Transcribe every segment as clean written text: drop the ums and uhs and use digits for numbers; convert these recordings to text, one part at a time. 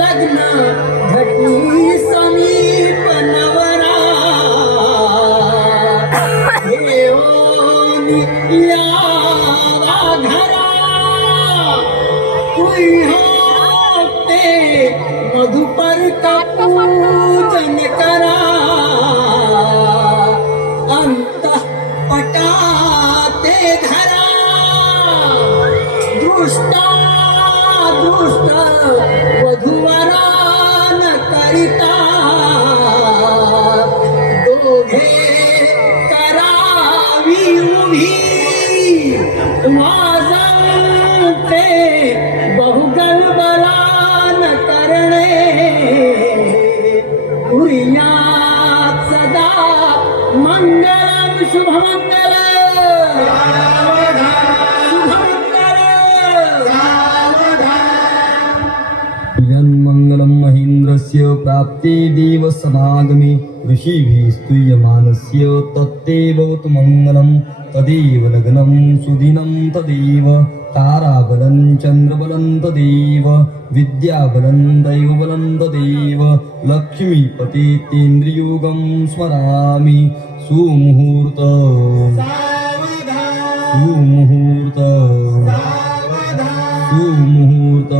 लग्न घटी समीप नवरा घेऊन यावा घरा ते मधुपर का पूजन करा अंतःपटा ते धरा दृष्टा दुष्ट वधूवरा न करिता दोघे करावी उभी वाजते बहुगल बलान करणे पुरियात सदा मंगलम शुभमंगल यन्मङ्गलं महेन्द्रस्य प्राप्ते देवसमागमे ऋषिभिः स्तूयमानस्य तत्ते भवतु मङ्गलं तदेव लग्नं सुदिनं तदेव ताराबलं चन्द्रबलं तदेव विद्याबलं दैवबलं तदेव लक्ष्मीपते तेन्द्रियोगं स्मरामि सुमुहूर्त सुमुहूर्त सुमुहूर्त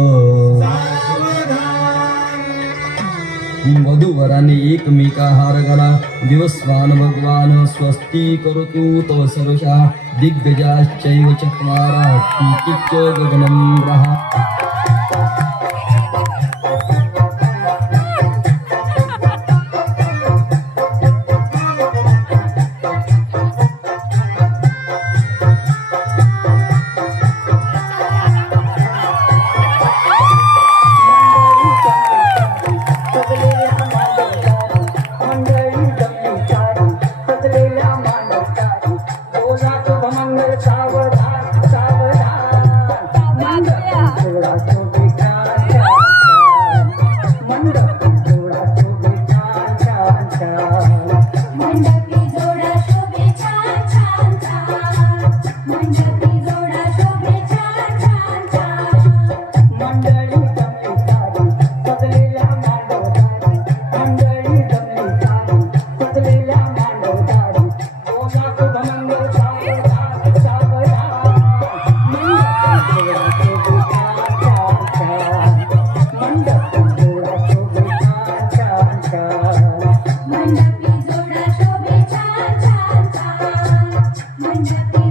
वधूवराने एकमेका हार घाला दिवस्वान भगवान स्वस्ति करोतु तव सर्वशा दिग्गजाश्चैव चत्वारा कीकिच्च गगनं ग्रहा मंडपी जोडा शोभे छान छान छान मंडपी